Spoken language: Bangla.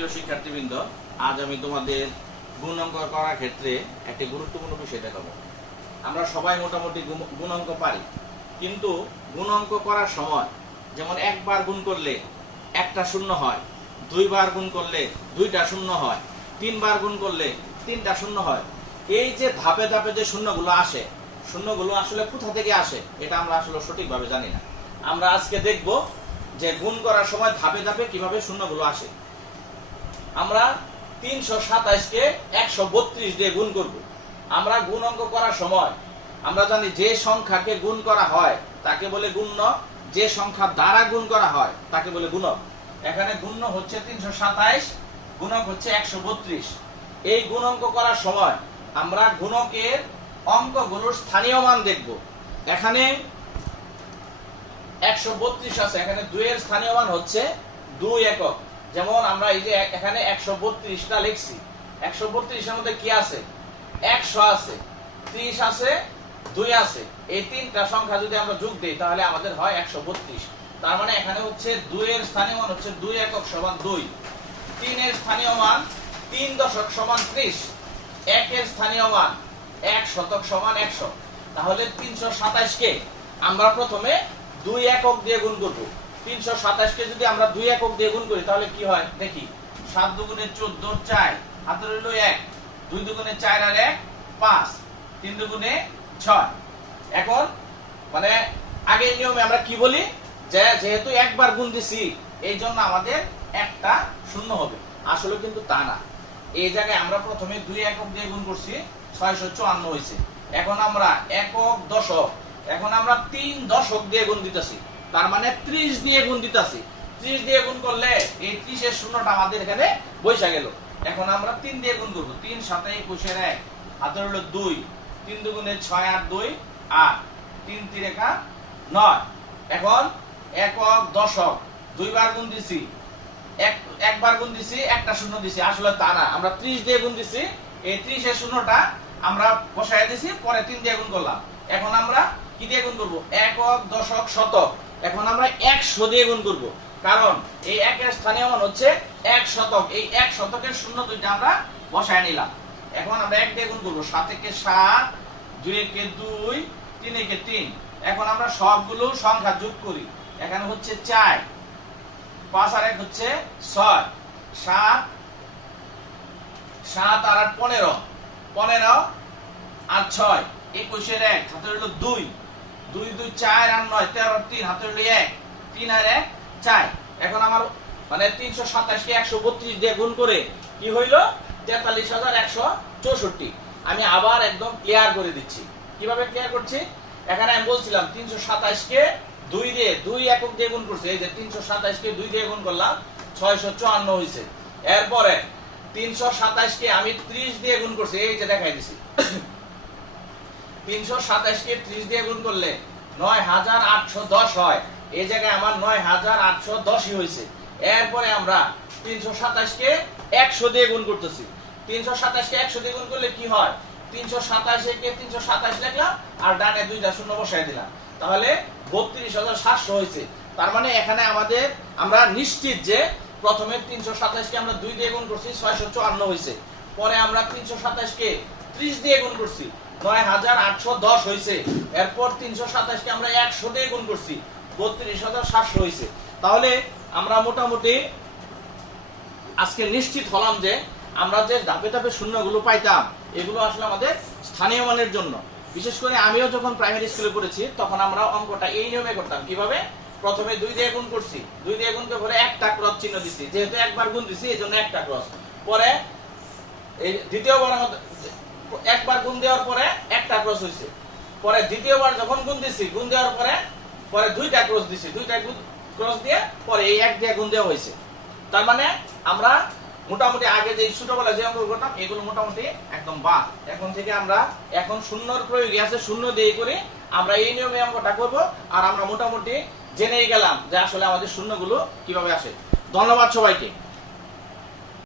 প্রিয় শিক্ষার্থীবৃন্দ, আজ আমি তোমাদের গুণ অঙ্ক করার ক্ষেত্রে একটি গুরুত্বপূর্ণ বিষয় দেখাবো। আমরা সবাই মোটামুটি গুণ অঙ্ক পারি, কিন্তু গুণ অঙ্ক করার সময় যেমন একবার গুণ করলে একটা শূন্য হয়, দুইবার গুণ করলে দুইটা শূন্য হয়, তিনবার গুণ করলে তিনটা শূন্য হয়। এই যে ধাপে ধাপে যে শূন্যগুলো আসে, শূন্যগুলো আসলে কোথা থেকে আসে এটা আমরা আসলে সঠিকভাবে জানি না। আমরা আজকে দেখব যে গুণ করার সময় ধাপে ধাপে কিভাবে শূন্যগুলো আসে। আমরা 327 কে 132 দিয়ে গুণ করব। আমরা গুণ অঙ্ক করার সময় আমরা জানি যে সংখ্যাকে গুণ করা হয় তাকে বলে গুণ্য, যে সংখ্যা দ্বারা গুণ করা হয় তাকে বলে গুণক। এখানে গুণ্য হচ্ছে 327, গুণক হচ্ছে 132। এই গুণ অঙ্ক করার সময় আমরা গুণকের অঙ্কগুলোর স্থানীয় মান দেখব। এখানে 132 আছে, এখানে 2 এর স্থানীয় মান হচ্ছে 2 একক। যেমন আমরা এই যে এখানে 132টা লিখছি, 132 এর মধ্যে কি আছে? 100 আছে, 30 আছে, 2 আছে। এই তিনটা সংখ্যা যদি আমরা যোগ দেই তাহলে আমাদের হয় 132। তার মানে এখানে হচ্ছে 2 এর স্থানীয় মান হচ্ছে 2 একক সমান 2, 3 এর স্থানীয় মান 3 দশক সমান 30, 1 এর স্থানীয় মান 1 শতক সমান 100। তাহলে 327 কে আমরা প্রথমে 2 একক দিয়ে গুণ করব। 327 কে যদি আমরা 2 একক দিয়ে গুণ করি তাহলে কি হয় দেখি। 7 দুগুণে 14, 4 হাতে রইল 1, 2 দুগুণে 4 আর 1 5, 3 দুগুণে 6। এখন মানে আগের নিয়মে আমরা কি বলি যে যেহেতু একবার গুণ দিছি এই জন্য আমাদের একটা শূন্য হবে। আসলে কিন্তু তা না। এই জায়গায় আমরা প্রথমে 2 একক দিয়ে গুণ করছি, 654 হয়েছে। এখন আমরা একক দশক, এখন আমরা 3 দশক দিয়ে গুণ দিতেছি, তার মানে 30 দিয়ে গুণ দিতেছি। 30 দিয়ে গুণ করলে এই 30 এর শূন্যটা আমাদের এখানে বসে গেল। এখন আমরা 3 দিয়ে গুণ করব। 3 7 21 এর 1 হাতে রইল 2, 3 দুগুণে 6 আর 2 8, 3 3 একা 9। এখন একক দশক দুইবার গুণ দিছি, একবার গুণ দিছি, একটা শূন্য দিছি। আসলে তা না, আমরা 30 দিয়ে গুণ দিছি, এই 30 এর শূন্যটা আমরা বসায় দিছি, পরে 3 দিয়ে গুণ করলাম। এখন আমরা কি দিয়ে গুণ করব? একক দশক শতক। এখন আমরা 100 দিয়ে গুণ করব, কারণ এই 1 এর স্থানীয় মান হচ্ছে 1 শতক। এই 1 শতকের শূন্য দুইটা আমরা বসায় নিলাম। এখন আমরা 1 দিয়ে গুণ করব। 7 একে 7, 2 একে 2, 3 একে 3। এখন আমরা সবগুলো সংখ্যা যোগ করি। এখানে হচ্ছে 4, 5 আর 1 হচ্ছে 6, 7 7 আর 8 15, 15 আর 6 21 এর 1 হাতে রইল 2, 2 2 4 আর 9 13 আর 3 হাতে রইল 1, 3 আর 1 4। এখন আমার মানে 327 কে 132 দিয়ে গুণ করে কি হইল? 43164। আমি আবার একদম ক্লিয়ার করে দিচ্ছি। কিভাবে ক্লিয়ার করছি? এখানে আমি বলছিলাম 327 কে 2 দিয়ে 2 একক দিয়ে গুণ করছি। এই যে 327 কে 2 দিয়ে গুণ করলাম, 654 হইছে। এরপরে 327 কে আমি 30 দিয়ে গুণ করছি, এই যে দেখাই দিছি। 327 কে 30 দিয়ে গুণ করলে 9810 হয়। এই জায়গায় আমার 9810ই হইছে। এরপরে আমরা 327 কে 100 দিয়ে গুণ করতেছি। 327 কে 100 দিয়ে গুণ করলে কি হয়? 327 কে 327 লিখলাম আর ডানে দুইটা শূন্য বসায় দিলাম, তাহলে 32700 হইছে। তার মানে এখানে আমাদের আমরা নিশ্চিত যে প্রথমে 327 কে আমরা 2 দিয়ে গুণ করছি, 654 হইছে। পরে আমরা 327 কে 30 দিয়ে গুণ করছি, 9810 হইছে। এরপর 327 কে আমরা 100 দিয়ে গুণ করছি, 32700 হইছে। তাহলে আমরা মোটামুটি আজকে নিশ্চিত হলাম যে আমরা যে ধাপে ধাপে শূন্যগুলো পাইতাম এগুলো আসলে আমাদের স্থানীয় মানের জন্য। বিশেষ করে আমিও যখন প্রাইমারি স্কুলে পড়েছি তখন আমরা অঙ্কটা এই নিয়মে করতাম। কিভাবে? প্রথমে 2 দিয়ে গুণ করছি, 2 দিয়ে গুণ করে একটা ক্রস চিহ্ন দিছি, যেহেতু একবার গুণ দিছি এই জন্য একটা ক্রস। পরে এই দ্বিতীয়বার একবার গুণ দেওয়ার পরে একটা ক্রস হইছে। পরে দ্বিতীয়বার যখন গুণ দিছি, গুণ দেওয়ার পরে পরে দুইটা ক্রস দিছি, দুইটা ক্রস দিয়ে পরে এই 1 দিয়ে গুণ দেওয়া হয়েছে। তার মানে আমরা মোটামুটি আগে যে ছোটবেলায় যে অঙ্ক করতাম এগুলো মোটামুটি একদম বাদ। এখন থেকে আমরা এখন শূন্যর প্রয়োগ আছে, শূন্য দিয়ে করে আমরা এই নিয়মে অঙ্কটা করব। আর আমরা মোটামুটি জেনেই গেলাম যে আসলে আমাদের শূন্যগুলো কিভাবে আসে। ধন্যবাদ সবাইকে।